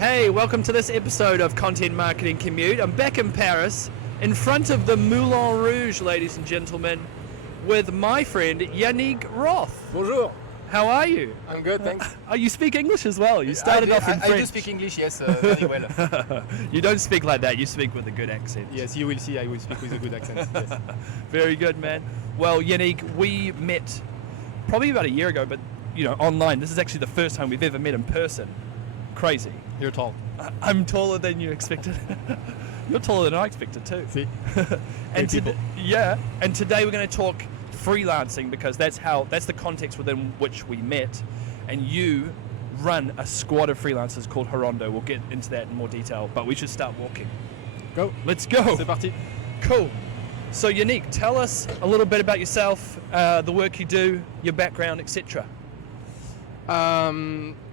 Hey, welcome to this episode of Content Marketing Commute. I'm back in Paris, in front of the Moulin Rouge, ladies and gentlemen, with my friend Yannig Roth. Bonjour. How are you? I'm good, thanks. Oh, you speak English as well. You started off in French. I do speak English, yes, very well. You don't speak like that. You speak with a good accent. Yes, you will see. I will speak with a good accent. Yes. Very good, man. Well, Yannick, we met probably about a year ago, but online. This is actually the first time we've ever met in person. Crazy. You're tall. I'm taller than you expected. You're taller than I expected too. See? And today we're going to talk freelancing because that's the context within which we met. And you run a squad of freelancers called Hirondo. We'll get into that in more detail, but we should start walking. Go. Let's go. C'est parti. Cool. So Yannick, tell us a little bit about yourself, the work you do, your background, etc.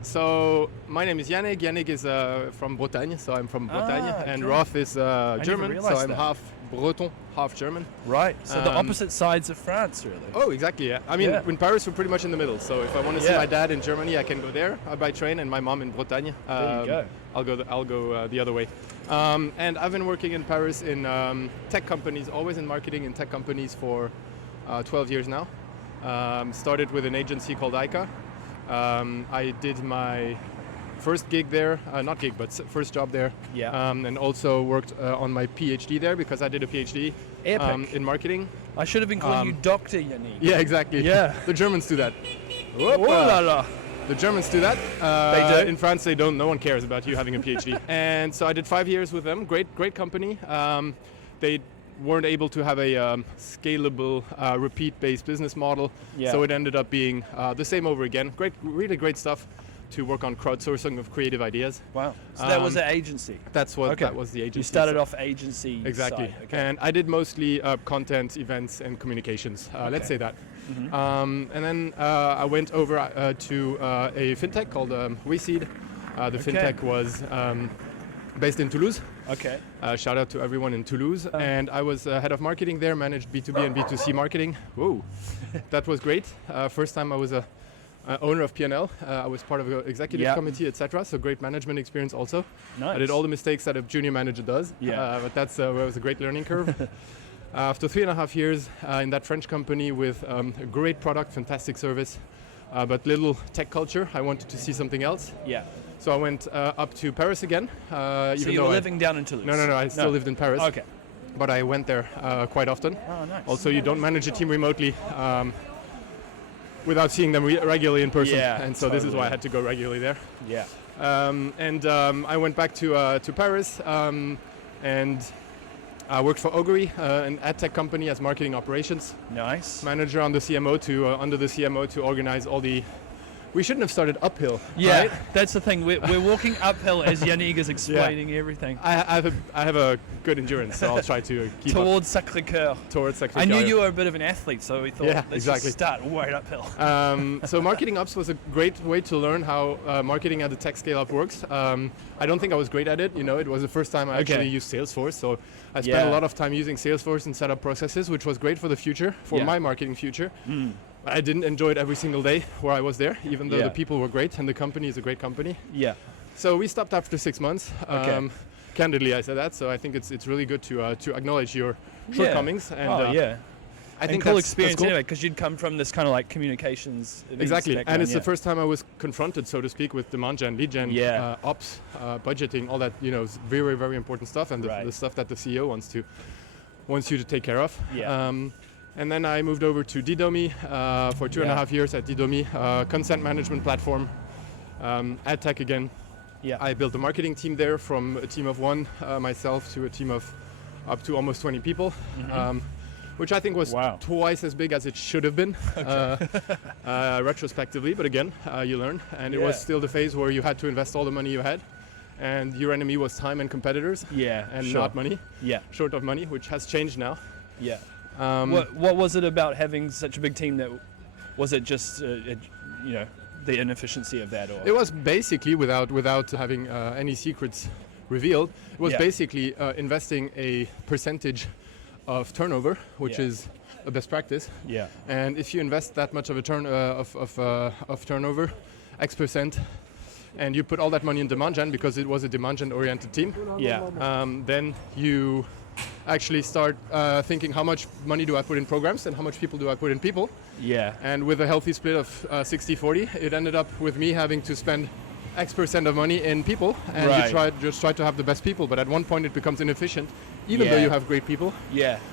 So my name is Yannick. Yannick is from Bretagne, so I'm from Bretagne, and okay. Roth is German, so I'm that. half Breton, half German. Right. So the opposite sides of France, really. Oh, exactly. Yeah. I mean, in Paris we're pretty much in the middle. So if I want to see my dad in Germany, I can go there by train, and my mom in Bretagne. There you go. I'll go the other way. And I've been working in Paris in tech companies, always in marketing in tech companies for 12 years now. Started with an agency called ICA. I did my first gig there, first job there. Yeah. And also worked on my PhD there because I did a PhD in marketing. I should have been calling you Dr. Yannick. Yeah, exactly. Yeah. The Germans do that. Oh la la. The Germans do that. They do? In France, they don't. No one cares about you having a PhD. And so I did 5 years with them. Great company. They weren't able to have a scalable, repeat-based business model. Yeah. So it ended up being the same over again. Really great stuff to work on crowdsourcing of creative ideas. Wow. So that was an agency. That was the agency. You started off agency exactly. side. Okay. And I did mostly content, events, and communications. Let's say that. Mm-hmm. And then I went over to a fintech called WeSeed. The fintech was based in Toulouse. Okay. Shout out to everyone in Toulouse. And I was head of marketing there, managed B2B and B2C marketing. Whoa, that was great. First time I was a owner of P&L. I was part of the executive committee, etc. So great management experience also. Nice. I did all the mistakes that a junior manager does. Yeah. But that was a great learning curve. After 3.5 years in that French company with a great product, fantastic service, but little tech culture, I wanted to see something else. Yeah. So I went up to Paris again. So you were living down in Toulouse? No. I still lived in Paris. Okay. But I went there quite often. Oh, nice. Also, you don't manage a team remotely without seeing them regularly in person. Yeah, and so this is why I had to go regularly there. Yeah. I went back to Paris and I worked for Augury, an ad tech company, as marketing operations. Nice. Manager on the CMO under the CMO to organize all the. We shouldn't have started uphill. Yeah, right? That's the thing. We're walking uphill as Yannick is explaining everything. I have a good endurance, so I'll try to keep towards Sacré-Cœur. Towards Sacré-Cœur. I knew you were a bit of an athlete, so we thought let's exactly. just start right uphill. So marketing ops was a great way to learn how marketing at the tech scale up works. I don't think I was great at it. It was the first time I actually used Salesforce, so I spent a lot of time using Salesforce and set up processes, which was great for the future, for my marketing future. I didn't enjoy it every single day where I was there, even though the people were great and the company is a great company. Yeah. So we stopped after 6 months. Candidly, I said that. So I think it's really good to acknowledge your shortcomings. And, I think cool experience that's cool. anyway, because you'd come from this kind of like communications. Exactly, and it's the first time I was confronted, so to speak, with demand gen, lead gen, ops, budgeting, all that. Very, very important stuff, and the stuff that the CEO wants you to take care of. Yeah. And then I moved over to Didomi for 2.5 years at Didomi, consent management platform, ad tech again. Yeah. I built a marketing team there from a team of one, myself, to a team of up to almost 20 people, which I think was twice as big as it should have been, retrospectively. But again, you learn. And it was still the phase where you had to invest all the money you had. And your enemy was time and competitors, and not money. Yeah. Short of money, which has changed now. Yeah. What was it about having such a big team that was it just the inefficiency of that? Or? It was basically without having any secrets revealed. It was basically investing a percentage of turnover, which is a best practice. Yeah. And if you invest that much of a turnover, X percent, and you put all that money in demand gen because it was a demand gen oriented team. Then you actually start thinking, how much money do I put in programs and how much people do I put in people? And with a healthy split of 60-40, it ended up with me having to spend X% of money in people, and you just try to have the best people, but at one point it becomes inefficient, even though you have great people.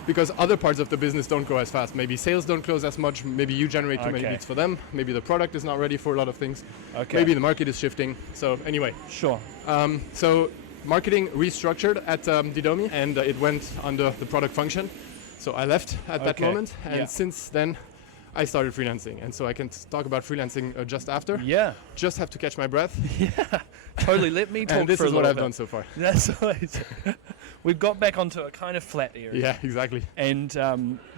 Because other parts of the business don't grow as fast. Maybe sales don't close as much, maybe you generate too many leads for them, maybe the product is not ready for a lot of things, maybe the market is shifting. So anyway. So marketing restructured at Didomi, and it went under the product function. So I left at that moment, and since then I started freelancing, and so I can talk about freelancing just after. Just have to catch my breath. Totally. Let me talk. And this for is a what I've bit. done so far. That's always. We've got back onto a kind of flat area. Yeah, exactly. And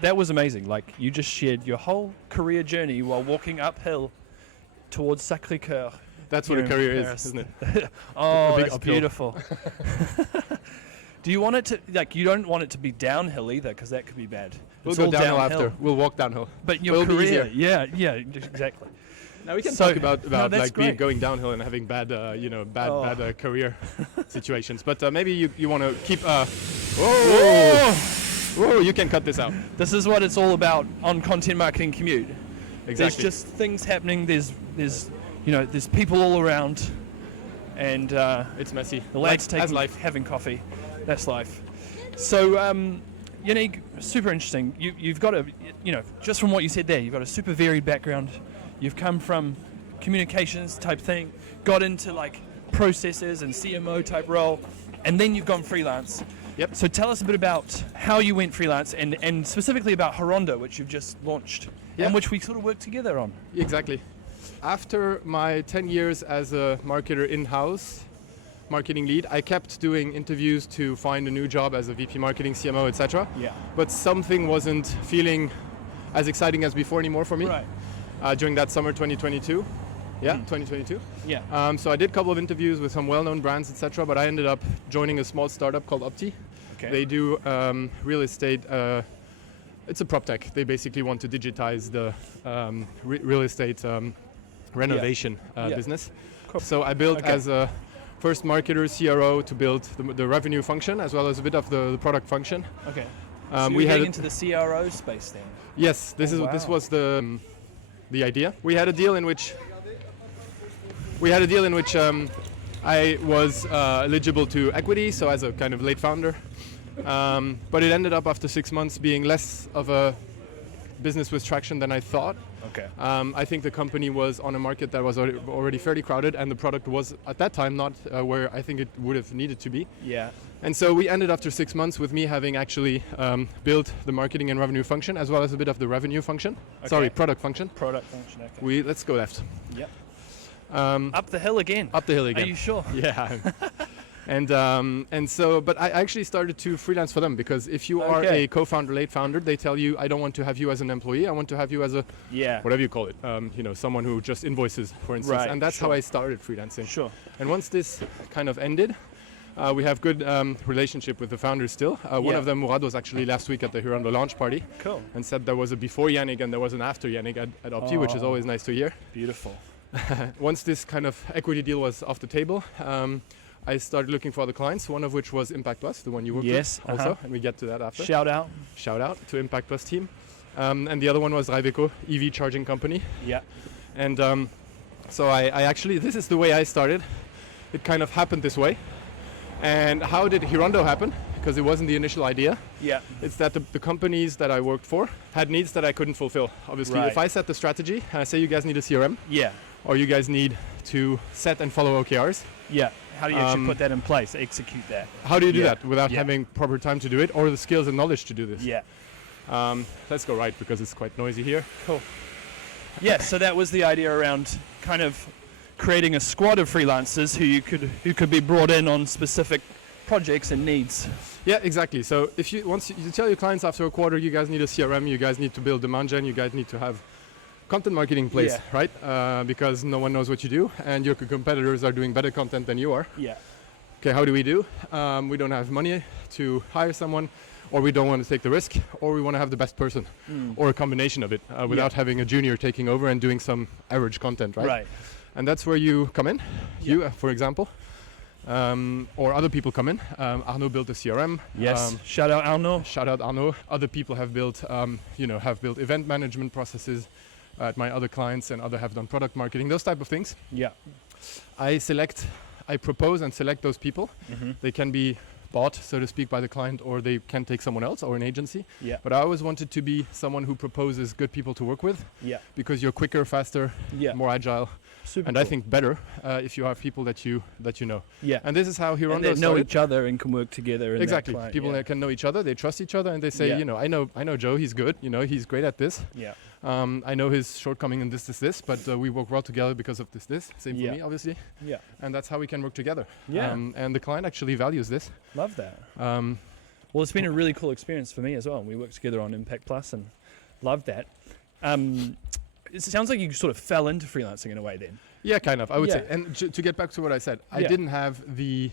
that was amazing. Like, you just shared your whole career journey while walking uphill towards Sacré-Cœur. That's what a career is, isn't it? Oh, that's beautiful. Do you want it to, like, you don't want it to be downhill either, because that could be bad. We'll go downhill after. We'll walk downhill. But your career, exactly. Now we can talk about like going downhill and having bad, bad career situations. But maybe you want to keep. Whoa! You can cut this out. This is what it's all about on Content Marketing Commute. Exactly. There's just things happening. There's people all around, and it's messy. The lads having coffee. That's life. So, Yannick, super interesting. You've got just from what you said there, you've got a super varied background. You've come from communications type thing, got into like processes and CMO type role, and then you've gone freelance. Yep. So tell us a bit about how you went freelance, and specifically about Hirondo, which you've just launched, and which we sort of worked together on. Exactly. After my 10 years as a marketer in-house, marketing lead, I kept doing interviews to find a new job as a VP marketing, CMO, etc. But something wasn't feeling as exciting as before anymore for me. During that summer 2022. 2022. So I did a couple of interviews with some well-known brands, etc. But I ended up joining a small startup called Opti. They do real estate. It's a prop tech. They basically want to digitize the real estate renovation business. So I built as a first marketer, CRO, to build the revenue function as well as a bit of the product function. So we had into the CRO space then. Yes, this was the idea. We had a deal in which I was eligible to equity, so as a kind of late founder. But it ended up after 6 months being less of a business with traction than I thought. I think the company was on a market that was already fairly crowded, and the product was at that time not where I think it would have needed to be. And so we ended after 6 months with me having actually built the marketing and revenue function as well as a bit of the revenue function. Sorry, product function. Let's go left. Up the hill again. Are you sure? Yeah. And so, but I actually started to freelance for them, because if you are a co-founder, late founder, they tell you, I don't want to have you as an employee. I want to have you as a, whatever you call it, someone who just invoices, for instance. And that's how I started freelancing. And once this kind of ended, we have good relationship with the founders still. One of them, Murad, was actually last week at the Hirondo launch party. And said there was a before Yannick and there was an after Yannick at Opti, which is always nice to hear. Beautiful. Once this kind of equity deal was off the table, I started looking for other clients, one of which was Impact Plus, the one you work with also, and we get to that after. Shout out to Impact Plus team. And the other one was Raiveco, EV charging company. And so I actually, this is the way I started. It kind of happened this way. And how did Hirondo happen? Because it wasn't the initial idea. It's that the companies that I worked for had needs that I couldn't fulfill. Obviously, if I set the strategy and I say you guys need a CRM, or you guys need to set and follow OKRs, how do you actually put that in place, execute that? How do you do that without having proper time to do it, or the skills and knowledge to do this? Let's go right, because it's quite noisy here. So that was the idea around kind of creating a squad of freelancers who could be brought in on specific projects and needs. Exactly. So if once you tell your clients after a quarter, you guys need a CRM, you guys need to build demand gen, you guys need to have content marketing in place, right? Because no one knows what you do, and your competitors are doing better content than you are. Okay, how do? We don't have money to hire someone, or we don't want to take the risk, or we want to have the best person, or a combination of it, without having a junior taking over and doing some average content, right? And that's where you come in. You, for example, or other people come in. Arnaud built a CRM. Yes. Shout out Arnaud. Shout out Arnaud. Other people have built, have built event management processes at my other clients, and other have done product marketing, those type of things. Yeah. I propose and select those people. They can be bought, so to speak, by the client, or they can take someone else or an agency. Yeah. But I always wanted to be someone who proposes good people to work with. Yeah. Because you're quicker, faster, more agile, Super and cool. I think better if you have people that you know. Yeah. And this is how Hirondo started. Know started. each other and can work together. Exactly. People that can know each other, they trust each other, and they say, I know Joe, he's good. He's great at this. Yeah. I know his shortcoming in this, but we work well together because of this. Same for me, obviously. Yeah. And that's how we can work together. Yeah. And the client actually values this. Love that. Well, it's been a really cool experience for me as well. We worked together on Impact Plus and loved that. It sounds like you sort of fell into freelancing in a way then. Yeah, kind of, I would say. And to get back to what I said, I didn't have the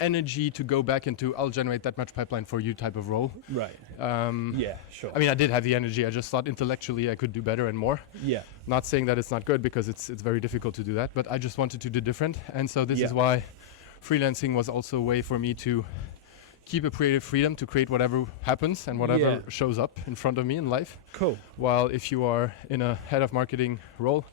energy to go back into I'll generate that much pipeline for you type of role. Right. Yeah, sure. I mean, I did have the energy. I just thought intellectually I could do better and more. Yeah. Not saying that it's not good, because it's very difficult to do that, but I just wanted to do different. And so this is why freelancing was also a way for me to keep a creative freedom to create whatever happens and whatever shows up in front of me in life. Cool. While if you are in a head of marketing role,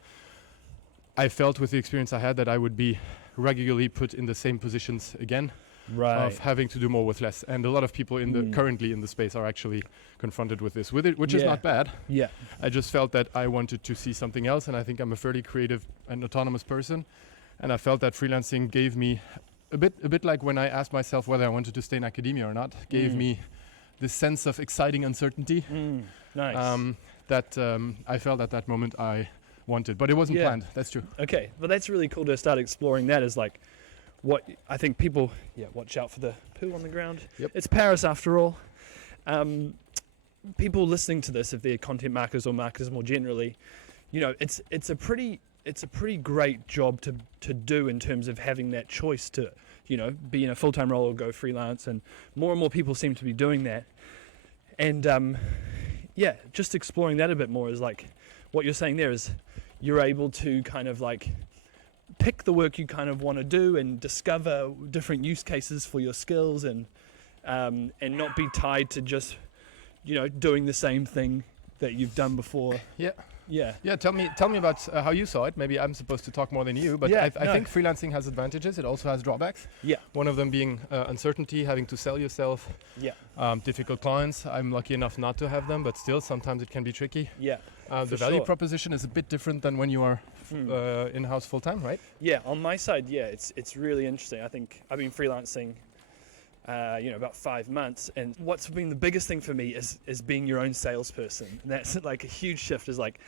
I felt with the experience I had that I would be regularly put in the same positions again, of having to do more with less. And a lot of people currently in the space are actually confronted with this, which is not bad. Yeah. I just felt that I wanted to see something else, and I think I'm a fairly creative and autonomous person, and I felt that freelancing gave me a bit like when I asked myself whether I wanted to stay in academia or not, gave me this sense of exciting uncertainty. Nice. That I felt at that moment I wanted, but it wasn't planned. That's true. Okay, but that's really cool to start exploring that. Is like what I think people watch out for the poo on the ground. Yep. It's Paris after all. People listening to this, if they're content marketers or marketers more generally, it's a pretty great job to do in terms of having that choice to be in a full-time role or go freelance, and more people seem to be doing that. And just exploring that a bit more is like what you're saying there is you're able to kind of like pick the work you kind of want to do and discover different use cases for your skills, and not be tied to just doing the same thing that you've done before. Yeah. Tell me about how you saw it. Maybe I'm supposed to talk more than you, but I think freelancing has advantages. It also has drawbacks. Yeah. One of them being uncertainty, having to sell yourself. Yeah. Difficult clients. I'm lucky enough not to have them, but still sometimes it can be tricky. Yeah. The value proposition is a bit different than when you are in-house full-time, right? Yeah. On my side, it's really interesting. I think I've been freelancing about 5 months, and what's been the biggest thing for me is being your own salesperson. And that's like a huge shift. Is like,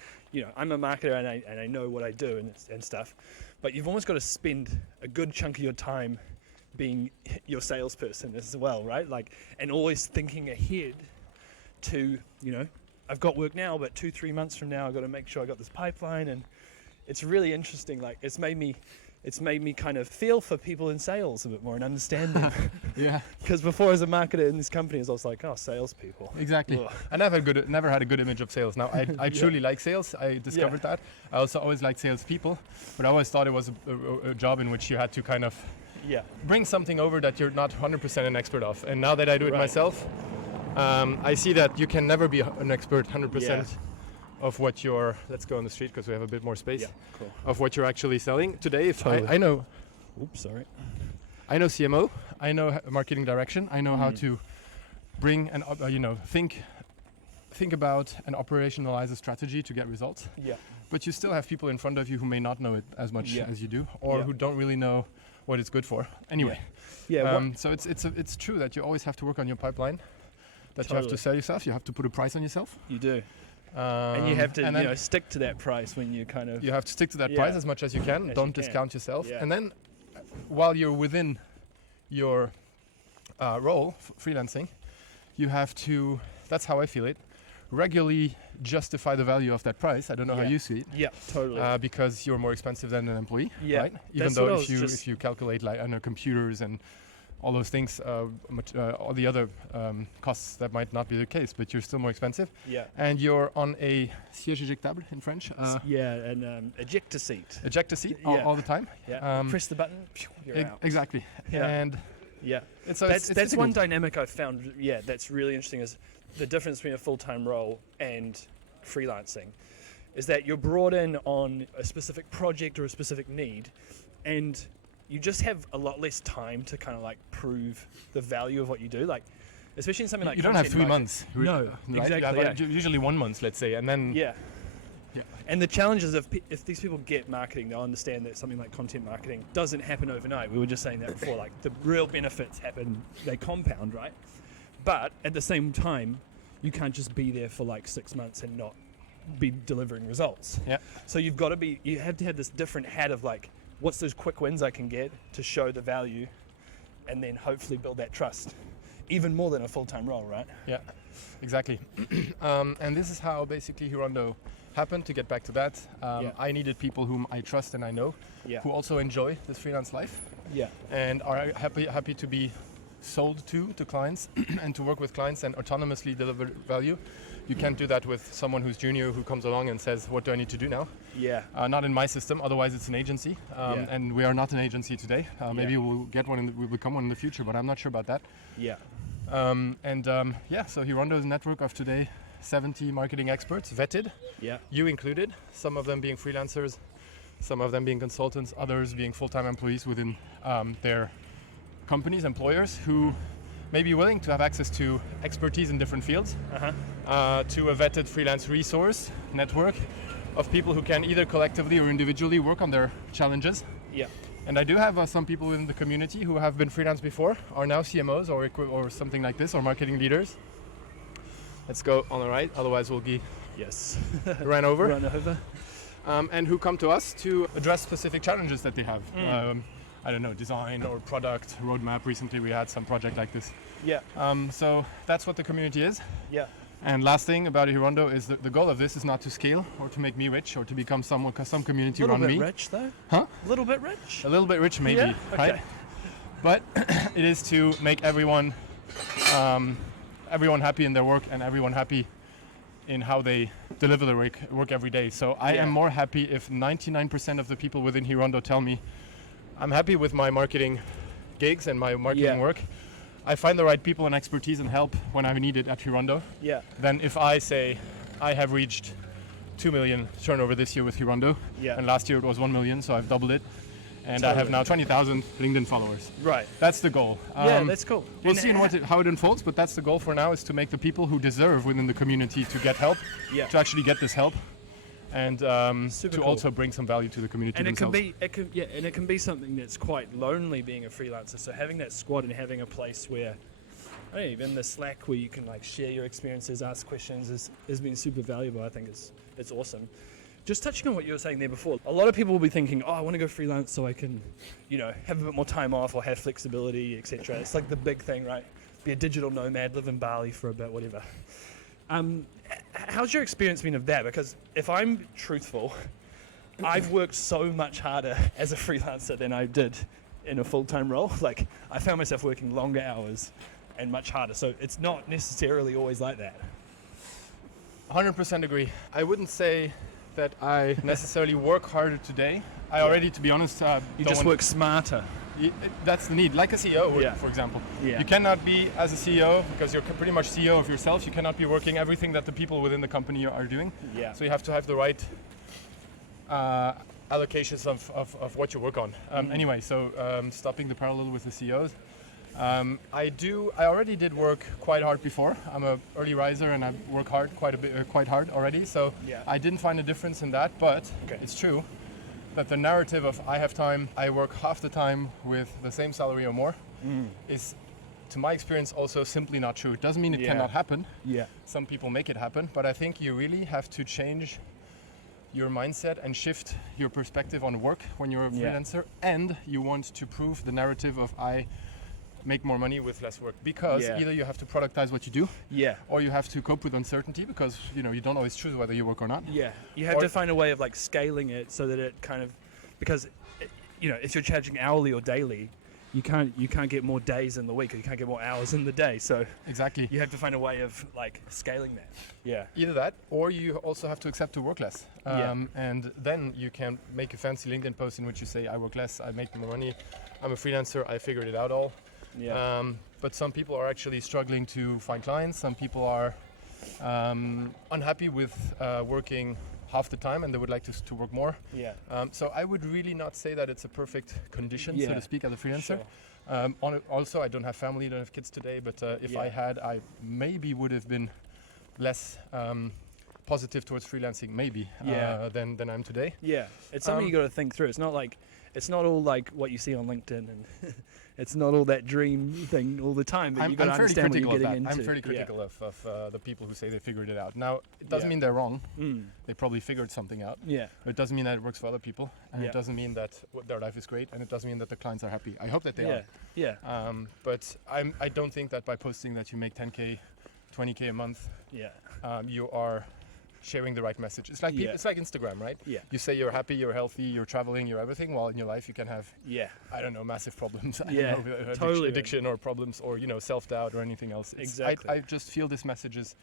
I'm a marketer and I know what I do and stuff, but you've almost got to spend a good chunk of your time being your salesperson as well, right? Like, and always thinking ahead to, I've got work now, but 2-3 months from now I've got to make sure I got this pipeline. And it's really interesting. Like, it's made me kind of feel for people in sales a bit more and understand them. Yeah. Because before, as a marketer in this company, I was like, salespeople. Exactly. Ugh. I never had a good image of sales. Now, I truly like sales. I discovered that. I also always liked salespeople, but I always thought it was a job in which you had to kind of bring something over that you're not 100% an expert of. And now that I do it myself, I see that you can never be an expert 100%. Of what you're, let's go on the street because we have a bit more space. Yeah, cool. Of what you're actually selling today. If totally. I know, I know CMO, I know marketing direction, I know how to bring and think about and operationalize a strategy to get results. Yeah. But you still have people in front of you who may not know it as much as you do, or who don't really know what it's good for. Anyway. So it's true that you always have to work on your pipeline. That you have to sell yourself. You have to put a price on yourself. You do. And you have to stick to that price when you kind of... You have to stick to that price as much as you can. Don't discount yourself. Yeah. And then while you're within your role, freelancing, you have to, that's how I feel it, regularly justify the value of that price. I don't know how you see it. Yeah, totally. Because you're more expensive than an employee, yeah. right? Even though if you calculate like computers and all those things, all the other costs that might not be the case, but you're still more expensive. Yeah. And you're on a siège éjectable in French. An ejector seat. Ejector seat all the time. Yeah. Press the button. You're out. Exactly. Yeah. And yeah, that's one dynamic I've found. Yeah, that's really interesting. Is the difference between a full-time role and freelancing, is that you're brought in on a specific project or a specific need, and you just have a lot less time to kind of like prove the value of what you do. Like, especially in something like you don't have 3 months. No, right? exactly. Usually 1 month, let's say, and then yeah. And the challenge is if these people get marketing, they'll understand that something like content marketing doesn't happen overnight. We were just saying that before. Like, the real benefits happen, they compound, right? But at the same time, you can't just be there for like 6 months and not be delivering results. Yeah. So you have to have this different hat of like, what's those quick wins I can get to show the value, and then hopefully build that trust, even more than a full-time role, right? Yeah, exactly. And this is how basically Hirondo happened. To get back to that, I needed people whom I trust and I know, who also enjoy this freelance life, and are happy to be sold to clients and to work with clients and autonomously deliver value. You can't do that with someone who's junior who comes along and says, what do I need to do now? Yeah. Not in my system, otherwise it's an agency, and we are not an agency today. Maybe we'll get one, we'll become one in the future, but I'm not sure about that. Yeah. So Hirondo is a network of today 70 marketing experts, vetted, you included, some of them being freelancers, some of them being consultants, others being full-time employees within their companies, employers, who may be willing to have access to expertise in different fields, to a vetted freelance resource network of people who can either collectively or individually work on their challenges. Yeah. And I do have some people in the community who have been freelance before, are now CMOs or something like this, or marketing leaders. Let's go on the right, otherwise we'll be ran over. And who come to us to address specific challenges that they have. I don't know, design or product roadmap. Recently we had some project like this. Yeah. So that's what the community is. Yeah. And last thing about Hirondo is the goal of this is not to scale or to make me rich or to become some community around me. A little bit rich though? Huh? A little bit rich? A little bit rich maybe, okay. Right? But it is to make everyone happy in their work and everyone happy in how they deliver their work every day. So I am more happy if 99% of the people within Hirondo tell me, I'm happy with my marketing gigs and my marketing work. I find the right people and expertise and help when I need it at Hirondo. Yeah. Then if I say I have reached 2 million turnover this year with Hirondo, and last year it was 1 million, so I've doubled it. And I have now 20,000 LinkedIn followers. Right. That's the goal. That's cool. We'll see how it unfolds, but that's the goal for now, is to make the people who deserve within the community to get help, to actually get this help, and to also bring some value to the community and themselves. It can be something that's quite lonely being a freelancer. So having that squad and having a place where, even the Slack where you can like share your experiences, ask questions, has been super valuable. I think it's awesome. Just touching on what you were saying there before, a lot of people will be thinking, I want to go freelance so I can, have a bit more time off or have flexibility, etc. It's like the big thing, right? Be a digital nomad, live in Bali for a bit, whatever. How's your experience been of that? Because if I'm truthful, I've worked so much harder as a freelancer than I did in a full-time role. Like, I found myself working longer hours and much harder. So it's not necessarily always like that. 100% agree. I wouldn't say that I necessarily work harder today. I already, to be honest, you just work smarter. That's the need, like a CEO would, for example. You cannot be, as a CEO, because you're pretty much CEO of yourself, you cannot be working everything that the people within the company are doing. So you have to have the right allocations of what you work on. Anyway, so stopping the parallel with the CEOs. I already did work quite hard before. I'm an early riser and I work hard quite hard already. So I didn't find a difference in that, but it's true that the narrative of I have time, I work half the time with the same salary or more is, to my experience, also simply not true. It doesn't mean it cannot happen. Some people make it happen, but I think you really have to change your mindset and shift your perspective on work when you're a freelancer, and you want to prove the narrative of I make more money with less work, because either you have to productize what you do, or you have to cope with uncertainty, because you don't always choose whether you work or not. You have to find a way of like scaling it so that it kind of, because if you're charging hourly or daily, you can't get more days in the week, or you can't get more hours in the day. So exactly, you have to find a way of like scaling that. Yeah. Either that, or you also have to accept to work less. And then you can make a fancy LinkedIn post in which you say, I work less, I make more money, I'm a freelancer, I figured it out all. Yeah. But some people are actually struggling to find clients. Some people are unhappy with working half the time, and they would like to work more. Yeah. So I would really not say that it's a perfect condition, so to speak, as a freelancer. Sure. Also, I don't have family, don't have kids today, but if I had, I maybe would have been less positive towards freelancing, maybe, than I'm today. Yeah, it's something you got to think through. It's not all like what you see on LinkedIn, and it's not all that dream thing all the time. But you got to understand what you're getting into. I'm fairly critical of the people who say they figured it out. Now, it doesn't mean they're wrong. They probably figured something out. Yeah. But it doesn't mean that it works for other people, and it doesn't mean that their life is great, and it doesn't mean that the clients are happy. I hope that they are. Yeah. But I don't think that by posting that you make 10K, 20K a month, you are sharing the right message. It's like it's like Instagram, right? Yeah. You say you're happy, you're healthy, you're traveling, you're everything, while in your life you can have I don't know, massive problems. Addiction or problems, or self-doubt or anything else. Exactly. I just feel this message is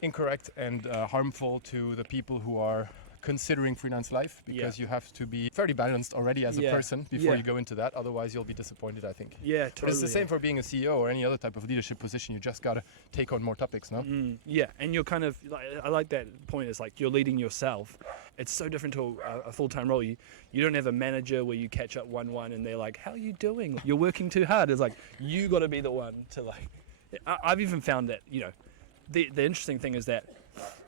incorrect and harmful to the people who are considering freelance life, because you have to be fairly balanced already as a person before you go into that. Otherwise you'll be disappointed, I think. Yeah, totally. But it's the same for being a CEO or any other type of leadership position. You just gotta take on more topics, no? Yeah, and you're kind of I like that point. It's like you're leading yourself. It's so different to a full-time role. You don't have a manager where you catch up one and they're like, how are you doing? You're working too hard. It's like you got to be the one to like. I've even found that the interesting thing is that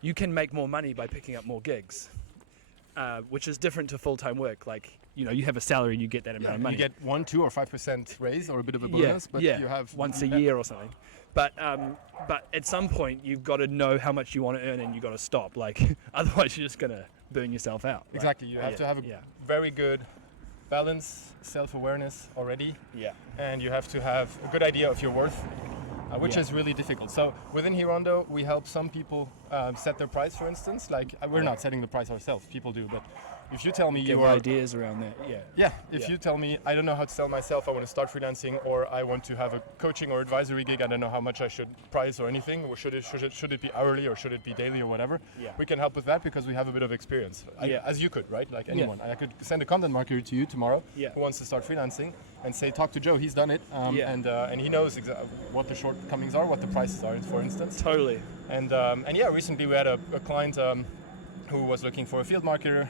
you can make more money by picking up more gigs. Which is different to full-time work. Like, you have a salary, you get that amount of money. You get 1%, 2%, or 5% raise or a bit of a bonus, but you have once a year or something. But at some point, you've got to know how much you want to earn, and you've got to stop. Like, otherwise, you're just gonna burn yourself out. Exactly. You have to have a very good balance, self-awareness already. Yeah. And you have to have a good idea of your worth. Which is really difficult. So within Hirondo, we help some people set their price, for instance. Like, we're not setting the price ourselves, people do. But if you tell me you are ideas around that, if you tell me, I don't know how to sell myself, I want to start freelancing, or I want to have a coaching or advisory gig, I don't know how much I should price or anything, or should it be hourly, or should it be daily, or whatever, we can help with that because we have a bit of experience, as you could, right? Like anyone. I could send a content marketer to you tomorrow who wants to start freelancing and say, talk to Joe, he's done it, and he knows what the shortcomings are, what the prices are, for instance. Totally. And recently we had a client who was looking for a field marketer.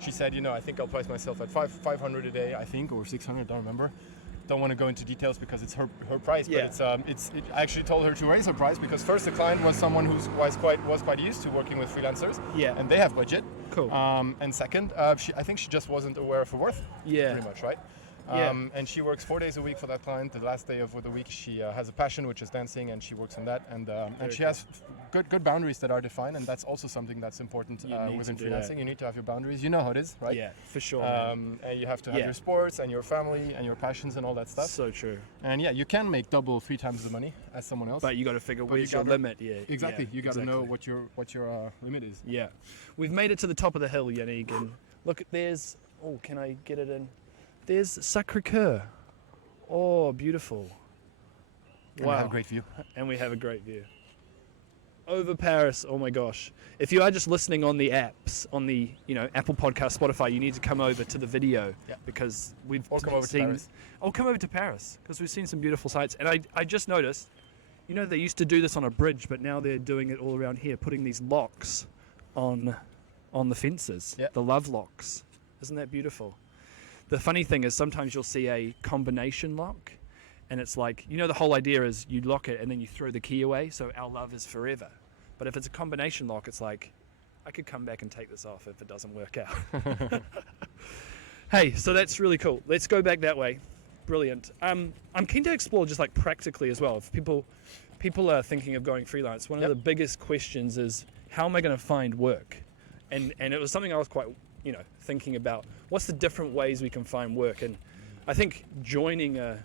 She said, I think I'll price myself at 500 a day, I think, or 600, I don't remember. Don't want to go into details because it's her price, but I actually told her to raise her price because first the client was someone who was quite used to working with freelancers, and they have budget. Cool. And second, I think she just wasn't aware of her worth. Yeah. Pretty much, right? And she works 4 days a week for that client. The last day of the week, she has a passion, which is dancing, and she works on that. And she has good boundaries that are defined, and that's also something that's important within freelancing. You need to have your boundaries. You know how it is, right? Yeah, for sure. And you have to have your sports and your family and your passions and all that stuff. So true. And you can make 3 times the money as someone else. But you got to figure where's your limit. Yeah. Exactly. You got to know what your limit is. Yeah. We've made it to the top of the hill, Yannick, and look, there's. Oh, can I get it in? There's Sacré-Cœur. Oh, beautiful. Wow. And we have a great view. And we have a great view. Over Paris, oh my gosh. If you are just listening on the apps, on the Apple Podcast, Spotify, you need to come over to the video because we've come over to Paris. Oh, come over to Paris because we've seen some beautiful sights. And I just noticed, they used to do this on a bridge, but now they're doing it all around here, putting these locks on the fences, the love locks. Isn't that beautiful? The funny thing is sometimes you'll see a combination lock and it's like, the whole idea is you lock it and then you throw the key away, so our love is forever. But if it's a combination lock, it's like, I could come back and take this off if it doesn't work out. Hey, so that's really cool. Let's go back that way. Brilliant. I'm keen to explore just like practically as well. If people are thinking of going freelance, one of the biggest questions is, how am I going to find work? And it was something I was quite thinking about. What's the different ways we can find work? And I think joining a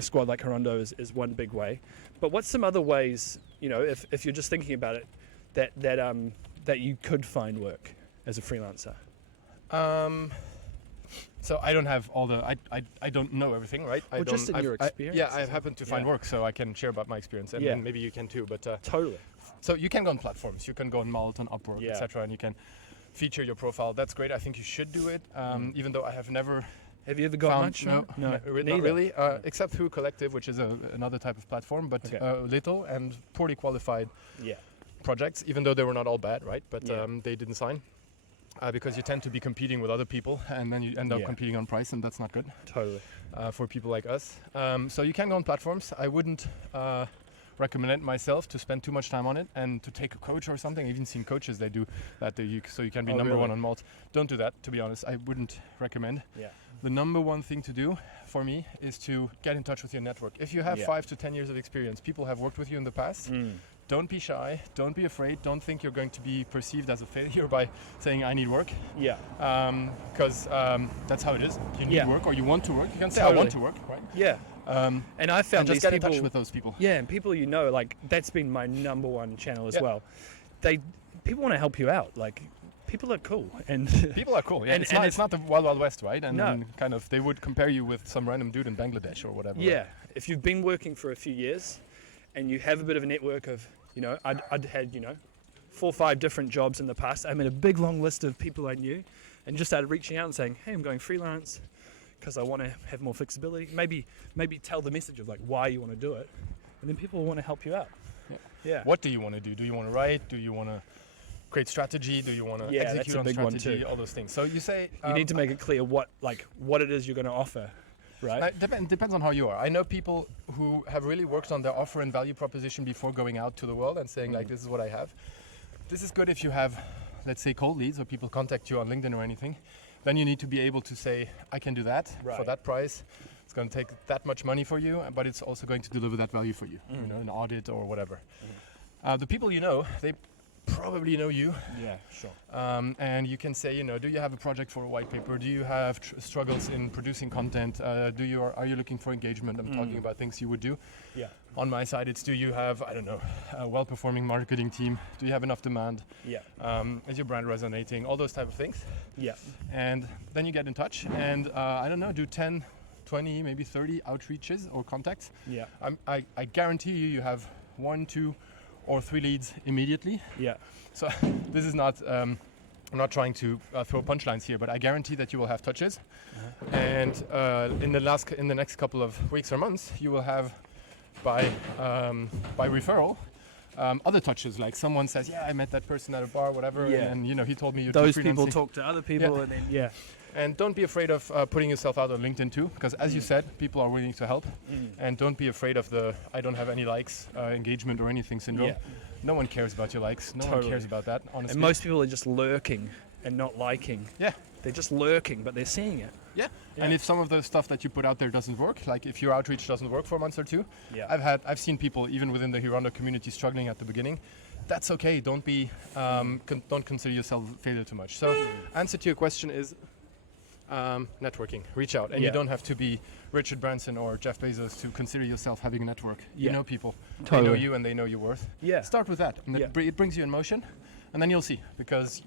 squad like Hirondo is one big way. But what's some other ways, if you're just thinking about it, that you could find work as a freelancer? So I don't have all the, I don't know everything, right? Well, just in your experience. I've happened to find work, so I can share about my experience, and maybe you can too. But totally. So you can go on platforms, you can go on Malt, on Upwork, etc., and you can feature your profile. That's great. I think you should do it, even though I have never. Have you ever got much? No, not really. Except through Collective, which is another type of platform, but little and poorly qualified projects, even though they were not all bad, right? But they didn't sign. Because you tend to be competing with other people, and then you end up competing on price, and that's not good. Totally. For people like us. So you can go on platforms. I wouldn't recommend it myself to spend too much time on it and to take a coach or something. I've even seen coaches, they do that, so you can be number one on Malt. Don't do that, to be honest. I wouldn't recommend. Yeah. The number one thing to do for me is to get in touch with your network. If you have 5 to 10 years of experience, people have worked with you in the past. Don't be shy, don't be afraid, don't think you're going to be perceived as a failure by saying I need work. Yeah. Because that's how it is. You need work or you want to work. You can say I want to work, right? Yeah. And I found just these get people, in touch with those people. Yeah, and people like that's been my number one channel as well. People want to help you out. Like people are cool and people are cool. Yeah, it's not the Wild Wild West, right? And kind of they would compare you with some random dude in Bangladesh or whatever. Yeah. Right? If you've been working for a few years and you have a bit of a network of, I'd had, 4 or 5 different jobs in the past. I made a big long list of people I knew and just started reaching out and saying, hey, I'm going freelance because I want to have more flexibility. Maybe tell the message of like why you want to do it, and then people will want to help you out. Yeah. What do you want to do? Do you want to write? Do you want to create strategy? Do you want to execute on strategy? All those things. So you say you need to make it clear what it is you're going to offer. Right. Depends on how you are. I know people who have really worked on their offer and value proposition before going out to the world and saying like, this is what I have. This is good if you have, let's say, cold leads or people contact you on LinkedIn or anything. Then you need to be able to say, I can do that for that price. It's going to take that much money for you, but it's also going to deliver that value for you, an audit or whatever. The people you know, they probably know you. Yeah, sure. And you can say, do you have a project for a white paper? Do you have struggles in producing content? Are you looking for engagement? I'm talking about things you would do. Yeah. On my side, it's do you have, a well-performing marketing team? Do you have enough demand? Yeah. Is your brand resonating? All those type of things. Yeah. And then you get in touch and, do 10, 20, maybe 30 outreaches or contacts. Yeah. I guarantee you have 1, 2, or 3 leads immediately. Yeah. So this is not, I'm not trying to throw punchlines here, but I guarantee that you will have touches. And in the next couple of weeks or months, you will have by referral other touches. Like someone says, I met that person at a bar, whatever, and he told me you do freelancing. Those people talk to other people, and then And don't be afraid of putting yourself out on LinkedIn too, because as you said, people are willing to help. And don't be afraid of the I don't have any likes, engagement or anything syndrome. Yeah. No one cares about your likes. No one cares about that, honestly. And most people are just lurking and not liking. Yeah. They're just lurking, but they're seeing it. Yeah. And if some of the stuff that you put out there doesn't work, like if your outreach doesn't work for a month or two, I've seen people even within the Hirondo community struggling at the beginning. That's okay. Don't be don't consider yourself a failure too much. So answer to your question is networking. Reach out, and you don't have to be Richard Branson or Jeff Bezos to consider yourself having a network. You know people. Totally. They know you and they know your worth. Yeah. Start with that. And it brings you in motion, and then you'll see, because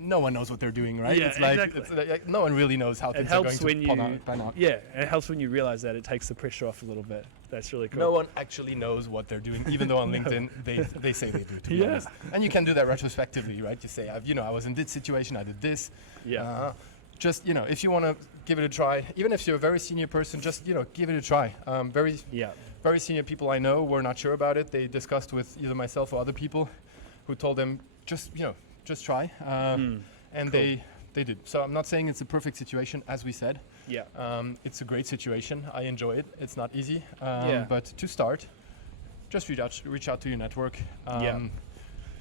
no one knows what they're doing, right? Yeah, it's like no one really knows how things are going to pan out. Yeah, it helps when you realize that. It takes the pressure off a little bit. That's really cool. No one actually knows what they're doing, even though on LinkedIn they say they do, to be honest. And you can do that retrospectively, right? You say, I was in this situation, I did this. Yeah. Just, if you want to give it a try, even if you're a very senior person, just, give it a try. Very senior people I know were not sure about it. They discussed with either myself or other people who told them, just try. And cool. they did. So I'm not saying it's a perfect situation, as we said. Yeah. It's a great situation. I enjoy it. It's not easy. But to start, just reach out to your network.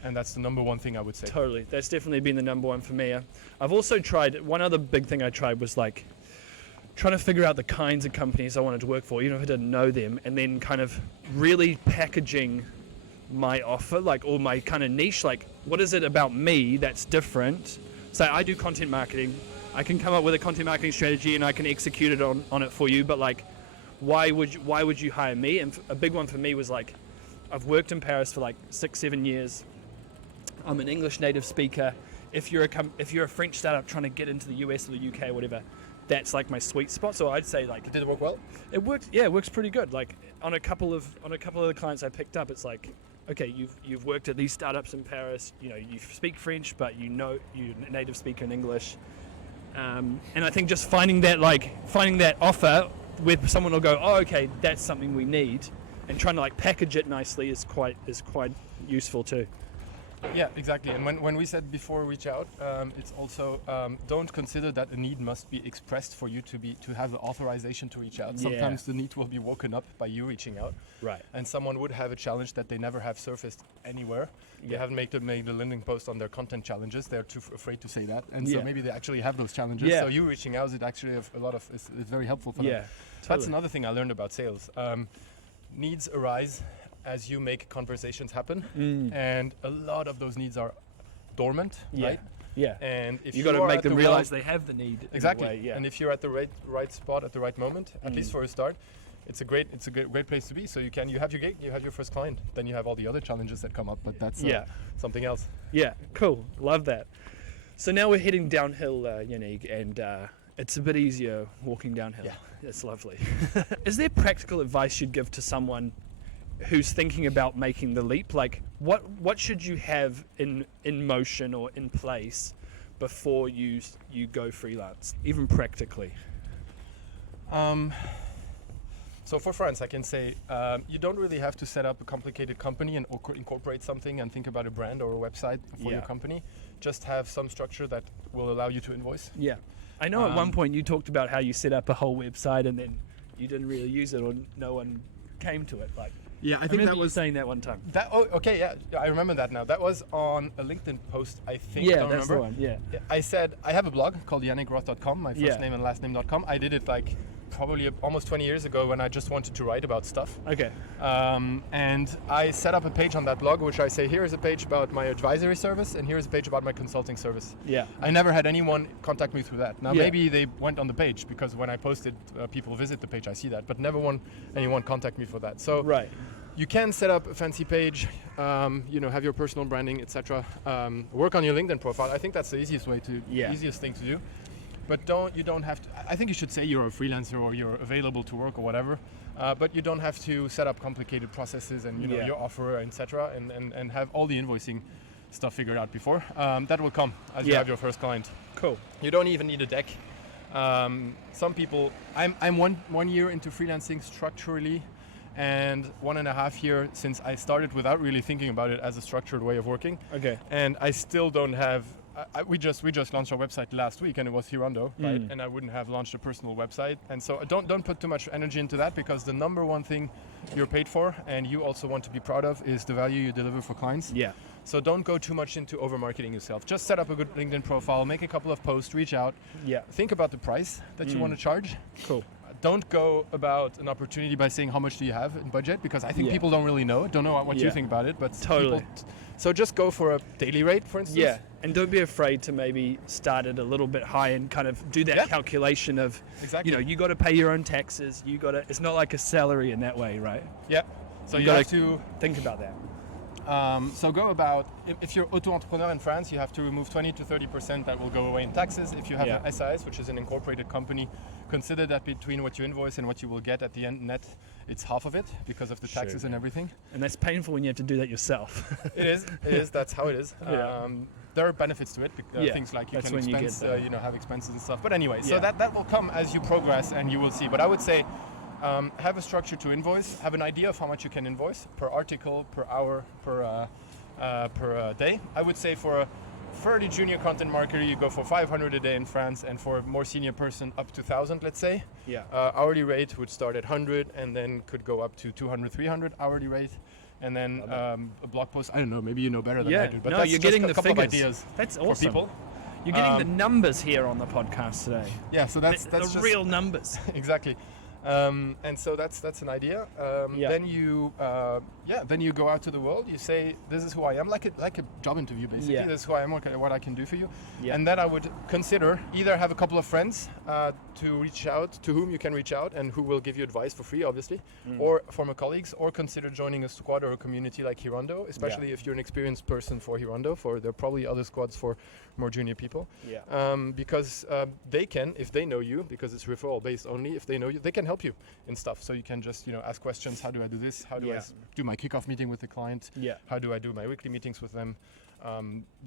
And that's the number one thing I would say. Totally. That's definitely been the number one for me. I've also tried, one other big thing I tried was like trying to figure out the kinds of companies I wanted to work for, even if I didn't know them, and then kind of really packaging my offer, or my kind of niche, what is it about me that's different? So I do content marketing. I can come up with a content marketing strategy and I can execute it on it for you, but why would you hire me? And a big one for me was I've worked in Paris for 6-7 years. I'm an English native speaker, if you're a French startup trying to get into the US or the UK or whatever, that's like my sweet spot. So I'd say like, did it work well? It works. Yeah, it works pretty good. Like on a couple of the clients I picked up, it's like, okay, you've worked at these startups in Paris. You know, you speak French, but you're a native speaker in English. And I think just finding that offer where someone will go, oh, okay, that's something we need, and trying to like package it nicely is quite useful too. Yeah, exactly. And when we said before reach out, it's also don't consider that a need must be expressed for you to have the authorization to reach out. Sometimes the need will be woken up by you reaching out. Right. And someone would have a challenge that they never have surfaced anywhere. They haven't made the landing post on their content challenges. They're too afraid to say that. And so maybe they actually have those challenges. So you reaching out is actually is very helpful for them. Totally. That's another thing I learned about sales. Needs arise as you make conversations happen, and a lot of those needs are dormant, right? Yeah. And if you got to make them realize they have the need. Exactly. In a way, And if you're at the right spot at the right moment, at least for a start, it's a great place to be. So you have your gig, you have your first client, then you have all the other challenges that come up. But that's something else. Yeah. Cool. Love that. So now we're heading downhill, Yannick, and it's a bit easier walking downhill. Yeah. It's lovely. Is there practical advice you'd give to someone who's thinking about making the leap? Like what should you have in motion or in place before you go freelance, even practically? So for France, I can say you don't really have to set up a complicated company and incorporate something and think about a brand or a website for your company. Just have some structure that will allow you to invoice. Yeah. I know at one point you talked about how you set up a whole website and then you didn't really use it, or no one came to it. Like, I think that was saying that one time. I remember that now. That was on a LinkedIn post, I think. Yeah, that's the one. Yeah. I said I have a blog called yannigroth.com, my first name and last name.com. I did it like probably almost 20 years ago when I just wanted to write about stuff. Okay. And I set up a page on that blog which I say, here is a page about my advisory service and here's a page about my consulting service. Yeah. I never had anyone contact me through that. Now maybe they went on the page because when I posted, people visit the page, I see that, but never anyone contact me for that. So right. You can set up a fancy page, have your personal branding, etc. Work on your LinkedIn profile. I think that's the easiest thing to do. But you don't have to. I think you should say you're a freelancer or you're available to work or whatever. But you don't have to set up complicated processes and your offer, etc. And have all the invoicing stuff figured out before. That will come as you have your first client. Cool. You don't even need a deck. Some people. I'm one year into freelancing structurally, and 1.5 years since I started without really thinking about it as a structured way of working. Okay. And I still don't have. We just launched our website last week, and it was Hirondo, right? And I wouldn't have launched a personal website, and so don't put too much energy into that, because the number one thing you're paid for, and you also want to be proud of, is the value you deliver for clients. Yeah. So don't go too much into over marketing yourself. Just set up a good LinkedIn profile, make a couple of posts, reach out. Yeah. Think about the price that you want to charge. Cool. Don't go about an opportunity by saying how much do you have in budget, because I think people don't really know what you think about it, but totally. So just go for a daily rate, for instance. Yeah, and don't be afraid to maybe start it a little bit high and kind of do that calculation of, you got to pay your own taxes. It's not like a salary in that way, right? Yeah. So you have to think about that. So go about, if you're auto-entrepreneur in France, you have to remove 20 to 30% that will go away in taxes. If you have an SAS, which is an incorporated company, consider that between what you invoice and what you will get at the end net, it's half of it because of the taxes and everything. And that's painful when you have to do that yourself. It is, that's how it is. There are benefits to it, things like you can expense, have expenses and stuff. But anyway, so that will come as you progress and you will see. But I would say, have a structure to invoice, have an idea of how much you can invoice per article, per hour, per day. I would say for a fairly junior content marketer, you go for 500 a day in France, and for a more senior person up to 1,000, let's say. Yeah. Hourly rate would start at 100 and then could go up to 200, 300 hourly rate. And then a blog post, I don't know, maybe you know better than I do. But that's you're just getting a the couple figures. of ideas that's awesome. for people. You're getting the numbers here on the podcast today. Yeah, so that's the just real numbers. Exactly. And so that's an idea. Then you go out to the world. You say, this is who I am, like a job interview basically. Yeah. This is who I am, what I can do for you. Yeah. And then I would consider either have a couple of friends to reach out, to whom you can reach out, and who will give you advice for free, obviously, or former colleagues, or consider joining a squad or a community like Hirondo, especially if you're an experienced person for Hirondo. There are probably other squads for more junior people. Because they can, if they know you, because it's referral based only, if they know you, they can help you in stuff. So you can just ask questions. How do I do this? How do I do my kickoff meeting with the client? How do I do my weekly meetings with them?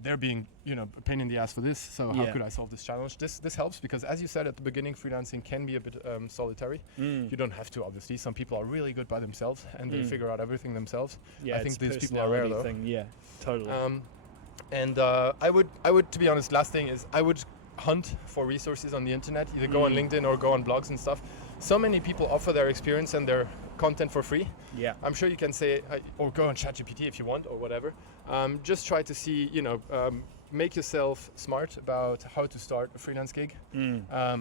They're being a pain in the ass for this, so how could I solve this challenge? This helps because, as you said at the beginning, freelancing can be a bit solitary. You don't have to, obviously. Some people are really good by themselves and they figure out everything themselves. I think these people are rare though. Yeah, totally. And I would, to be honest, last thing is I would hunt for resources on the internet, either go on LinkedIn or go on blogs and stuff. So many people offer their experience and their content for free. I'm sure you can say, or go on ChatGPT if you want, or whatever. Just try to see, make yourself smart about how to start a freelance gig,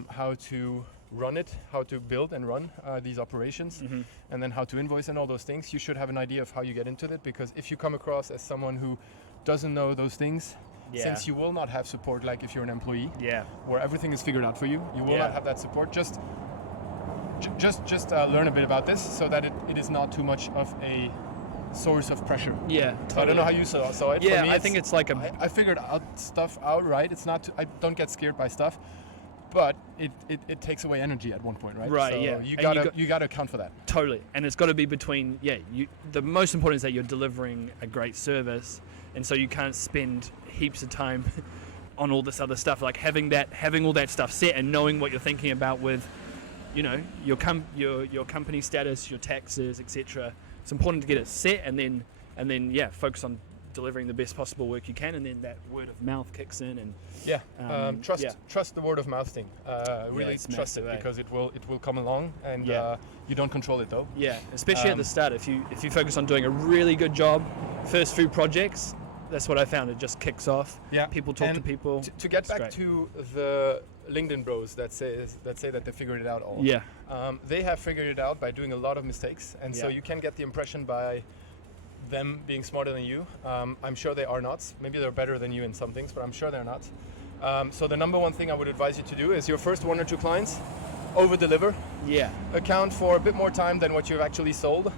how to run it, how to build and run these operations, and then how to invoice and all those things. You should have an idea of how you get into it, because if you come across as someone who doesn't know those things, since you will not have support like if you're an employee, where everything is figured out for you, you will not have that support. Just learn a bit about this so that it is not too much of a source of pressure. Totally. I don't know how you saw it. Yeah, for me, I think it's like I figured stuff out, right? It's not. I don't get scared by stuff, but it takes away energy at one point, right? Right. So you gotta account for that. Totally, and it's got to be between. The most important is that you're delivering a great service, and so you can't spend heaps of time on all this other stuff, like having all that stuff set and knowing what you're thinking about with, your company status, your taxes, etc. It's important to get it set and then focus on delivering the best possible work you can, and then that word of mouth kicks in and trust the word of mouth thing. Really trust it, because it will come along, and you don't control it though. Especially at the start. If you focus on doing a really good job first few projects, that's what I found. It just kicks off. People talk to people. To get back to the LinkedIn bros that say that they figured it out all. They have figured it out by doing a lot of mistakes, and so you can get the impression by them being smarter than you. I'm sure they are not. Maybe they're better than you in some things, but I'm sure they're not. So the number one thing I would advise you to do is your first 1 or 2 clients, over-deliver. Account for a bit more time than what you've actually sold.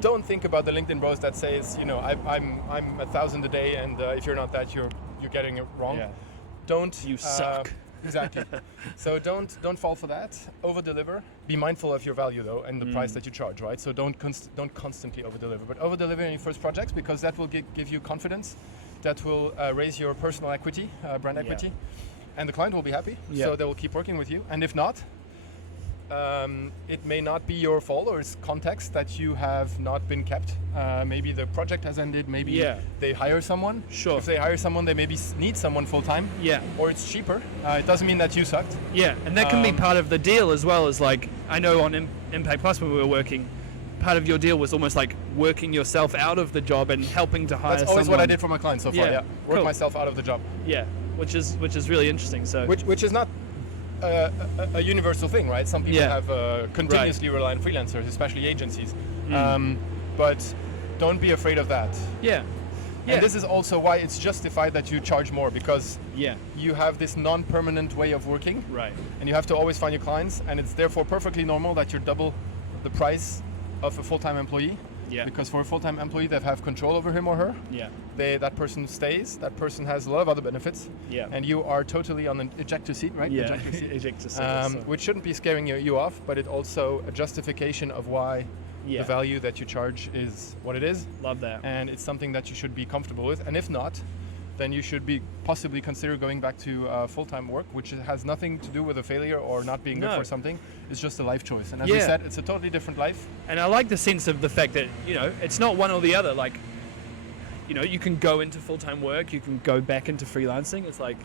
Don't think about the LinkedIn bros that says, I'm 1,000 a day, and if you're not that, you're getting it wrong. You suck. Exactly. So don't fall for that. Over-deliver. Be mindful of your value though, and the price that you charge, right? So don't constantly over-deliver, but over-deliver in your first projects, because that will give you confidence. That will raise your personal equity, brand equity, and the client will be happy. So they will keep working with you. And if not, it may not be your fault, or it's context that you have not been kept. Maybe the project has ended, maybe they hire someone. If they hire someone, they maybe need someone full-time. Or it's cheaper. It doesn't mean that you sucked. And that can be part of the deal as well. As like, I know on Impact Plus when we were working, part of your deal was almost like working yourself out of the job and helping to hire someone. That's always what I did for my clients so far. Work myself out of the job. Which is really interesting. So which is not a universal thing, right? Some people have continuously reliant freelancers, especially agencies. But don't be afraid of that. And this is also why it's justified that you charge more, because you have this non-permanent way of working, and you have to always find your clients, and it's therefore perfectly normal that you're double the price of a full-time employee. Because for a full-time employee, they have control over him or her. That person stays. That person has a lot of other benefits. And you are totally on an ejector seat, right? Ejector seat. Which shouldn't be scaring you off, but it also a justification of why the value that you charge is what it is. Love that. And it's something that you should be comfortable with. And if not, then you should be possibly consider going back to full-time work, which has nothing to do with a failure or not being good for something. It's just a life choice. And as we said, it's a totally different life. And I like the sense of the fact that, it's not one or the other. Like, you can go into full-time work, you can go back into freelancing. It's like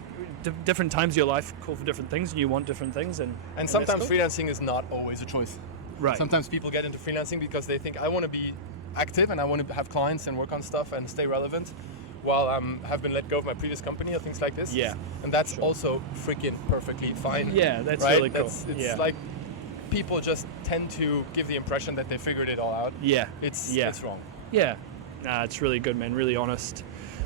different times of your life call for different things, and you want different things. And sometimes freelancing is not always a choice. Right. Sometimes people get into freelancing because they think, I want to be active and I want to have clients and work on stuff and stay relevant, while have been let go of my previous company or things like this. And that's also freaking perfectly fine. That's right? really cool. It's like people just tend to give the impression that they figured it all out. It's wrong. It's really good, man. Really honest.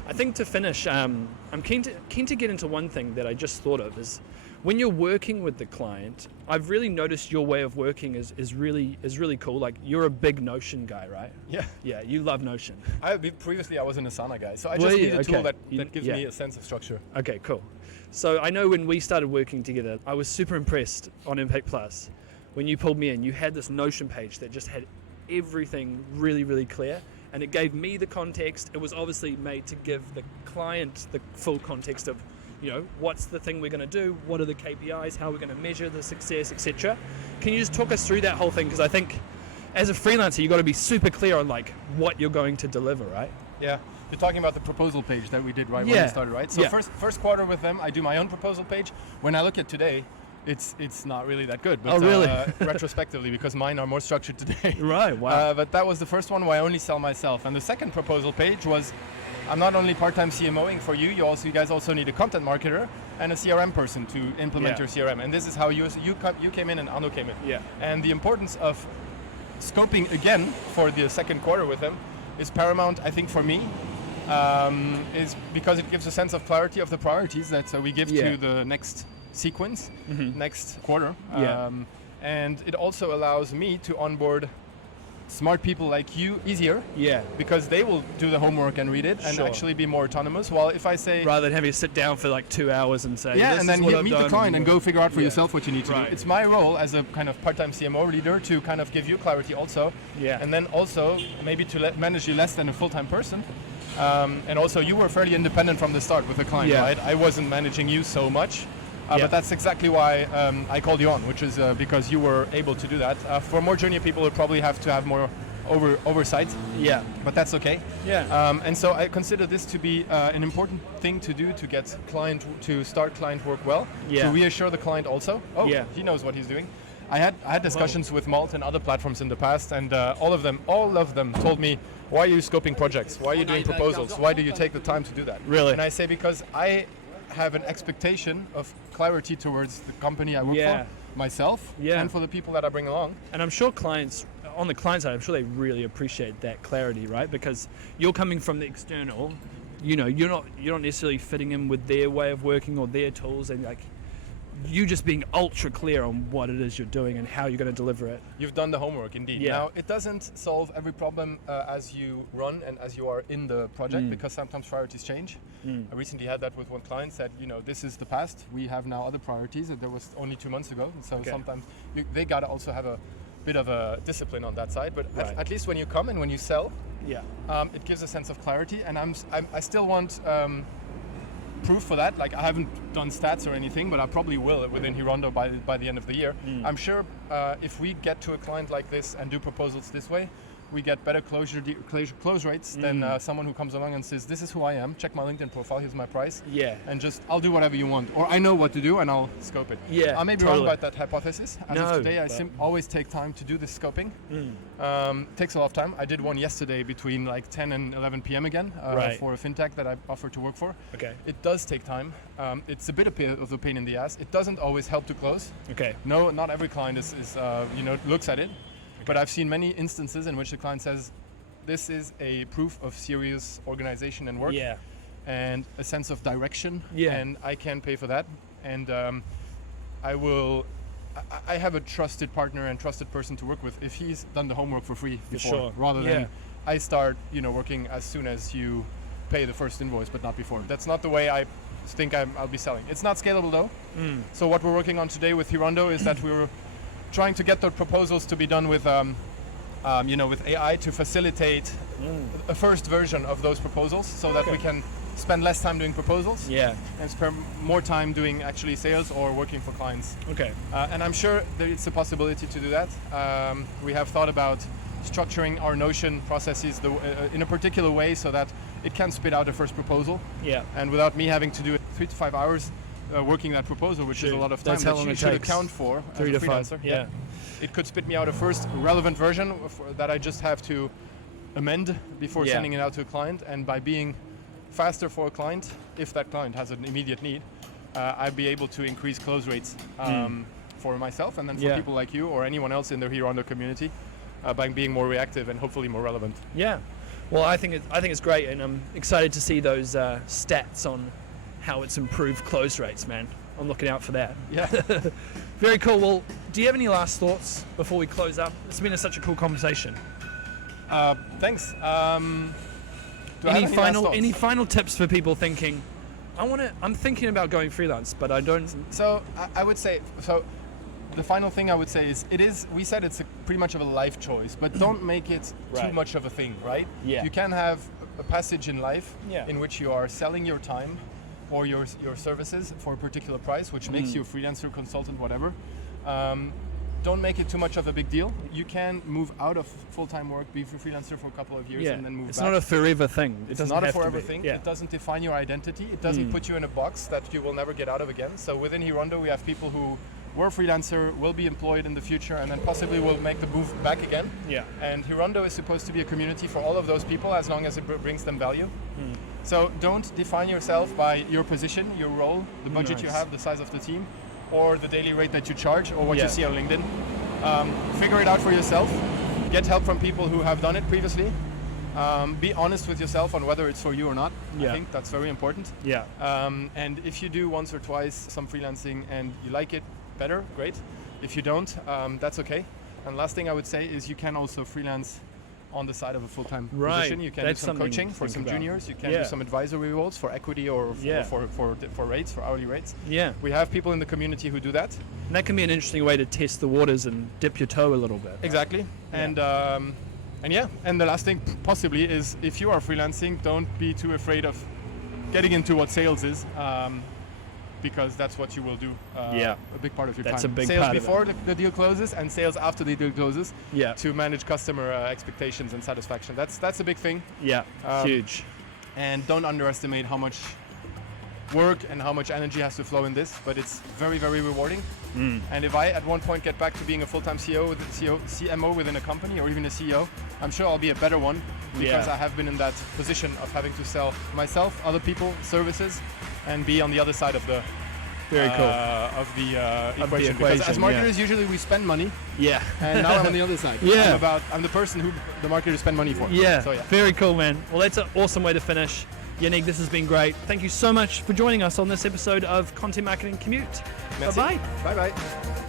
I think to finish, I'm keen to get into one thing that I just thought of is when you're working with the client, I've really noticed your way of working is really cool. Like, you're a big Notion guy, right? Yeah. Yeah, you love Notion. Previously I was an Asana guy, so I just need a tool that gives me a sense of structure. Okay, cool. So I know when we started working together, I was super impressed on Impact Plus. When you pulled me in, you had this Notion page that just had everything really, really clear. And it gave me the context. It was obviously made to give the client the full context of, you know, what's the thing we're going to do, what are the KPIs, how we're going to measure the success, etc. Can you just talk us through that whole thing? Because I think as a freelancer, you've got to be super clear on like what you're going to deliver, right? Yeah. You're talking about the proposal page that we did when we started, right? So first quarter with them, I do my own proposal page. When I look at today, it's not really that good. But, retrospectively, because mine are more structured today. Right, wow. But that was the first one where I only sell myself. And the second proposal page was, I'm not only part-time CMOing for you, you guys also need a content marketer and a CRM person to implement your CRM. And this is how you came in and Arno came in. Yeah. And the importance of scoping again for the second quarter with them is paramount, I think, for me. Is because it gives a sense of clarity of the priorities that we give to the next sequence, next quarter. And it also allows me to onboard smart people like you easier. Yeah. Because they will do the homework and read it and actually be more autonomous. While if I say... Rather than having to sit down for like 2 hours and say, yeah, and then you meet the client and go figure out for yourself what you need to do. It's my role as a kind of part-time CMO leader to kind of give you clarity also. Yeah. And then also maybe to manage you less than a full-time person. And also you were fairly independent from the start with the client, right? I wasn't managing you so much. But that's exactly why I called you on, which is because you were able to do that. For more junior people, you probably have to have more oversight. Yeah. But that's okay. Yeah. And so I consider this to be an important thing to do to get start client work well. Yeah. To reassure the client also. Oh, he knows what he's doing. I had discussions with Malt and other platforms in the past, and all of them told me, why are you scoping projects? Why are you doing proposals? Why do you take the time to do that? Really? And I say, because I have an expectation of clarity towards the company I work for, myself, and for the people that I bring along. And I'm sure clients, on the client side, I'm sure they really appreciate that clarity, right? Because you're coming from the external, you know, you're not necessarily fitting in with their way of working or their tools, and like, you just being ultra clear on what it is you're doing and how you're going to deliver it. You've done the homework, indeed. Yeah. Now, it doesn't solve every problem as you run and as you are in the project, because sometimes priorities change. I recently had that with one client, said, you know, this is the past. We have now other priorities, and that was only 2 months ago. And so sometimes they got to also have a bit of a discipline on that side. But at least when you come and when you sell, it gives a sense of clarity. And I still want... proof for that. Like, I haven't done stats or anything, but I probably will within Hirondo by the end of the year. I'm sure if we get to a client like this and do proposals this way, we get better close rates than someone who comes along and says, this is who I am, check my LinkedIn profile, here's my price, and just, I'll do whatever you want, or I know what to do and I'll scope it. I may be wrong about that hypothesis. As of today, I always take time to do this scoping. Takes a lot of time. I did one yesterday between like 10 and 11 p.m. again for a fintech that I offered to work for. It does take time. It's a bit of a pain in the ass. It doesn't always help to close. No, not every client is looks at it. But I've seen many instances in which the client says, this is a proof of serious organization and work and a sense of direction, and I can pay for that. And I have a trusted partner and trusted person to work with if he's done the homework for free before, rather than I start working as soon as you pay the first invoice, but not before. That's not the way I think I'll be selling. It's not scalable though. So what we're working on today with Hirondo is that we're trying to get the proposals to be done with, with AI to facilitate a first version of those proposals, so that we can spend less time doing proposals and spend more time doing actually sales or working for clients. And I'm sure there is a possibility to do that. We have thought about structuring our Notion processes in a particular way so that it can spit out a first proposal. And without me having to do it 3 to 5 hours working that proposal, which is a lot of time that you should account for as a freelancer. It could spit me out a first relevant version that I just have to amend before sending it out to a client. And by being faster for a client, if that client has an immediate need, I'd be able to increase close rates for myself and then for people like you or anyone else in the Hirondo community by being more reactive and hopefully more relevant. Well, I think it's great, and I'm excited to see those stats on how it's improved close rates, man. I'm looking out for that. Yeah. Very cool. Well, do you have any last thoughts before we close up? It's been such a cool conversation. Thanks. Any final tips for people thinking, I'm thinking about going freelance, but I don't. So I would say, the final thing I would say is, we said it's pretty much of a life choice, but don't make it too much of a thing, right? Yeah. You can have a passage in life Yeah. in which you are selling your time or your services for a particular price, which makes you a freelancer, consultant, whatever. Don't make it too much of a big deal. You can move out of full-time work, be a freelancer for a couple of years, and then move back. It's not a forever thing. It's not a forever thing. Yeah. It doesn't define your identity. It doesn't put you in a box that you will never get out of again. So within Hirondo, we have people who were freelancer, will be employed in the future, and then possibly will make the move back again. Yeah. And Hirondo is supposed to be a community for all of those people, as long as it brings them value. So don't define yourself by your position, your role, the budget you have, the size of the team, or the daily rate that you charge, or what you see on LinkedIn. Figure it out for yourself. Get help from people who have done it previously. Be honest with yourself on whether it's for you or not. I think that's very important. Yeah. And if you do once or twice some freelancing and you like it better, great. If you don't, that's okay. And last thing I would say is you can also freelance on the side of a full-time position. You can do some coaching for some juniors. You can do some advisory roles for equity or for rates, for hourly rates. Yeah. We have people in the community who do that. And that can be an interesting way to test the waters and dip your toe a little bit. Exactly. Yeah. And the last thing possibly is, if you are freelancing, don't be too afraid of getting into what sales is. Because that's what you will do a big part of your time. That's a big sales part before of it. the deal closes and sales after the deal closes to manage customer expectations and satisfaction. That's a big thing. Yeah, huge. And don't underestimate how much work and how much energy has to flow in this, but it's very, very rewarding. And if I at one point get back to being a full-time CMO within a company, or even a CEO, I'm sure I'll be a better one, because I have been in that position of having to sell myself, other people, services, and be on the other side of the equation. Because as marketers, usually we spend money. Yeah. And now I'm on the other side. Yeah. I'm the person who the marketers spend money for. Yeah. So, Very cool, man. Well, that's an awesome way to finish. Yannick, this has been great. Thank you so much for joining us on this episode of Content Marketing Commute. Merci. Bye-bye. Bye-bye.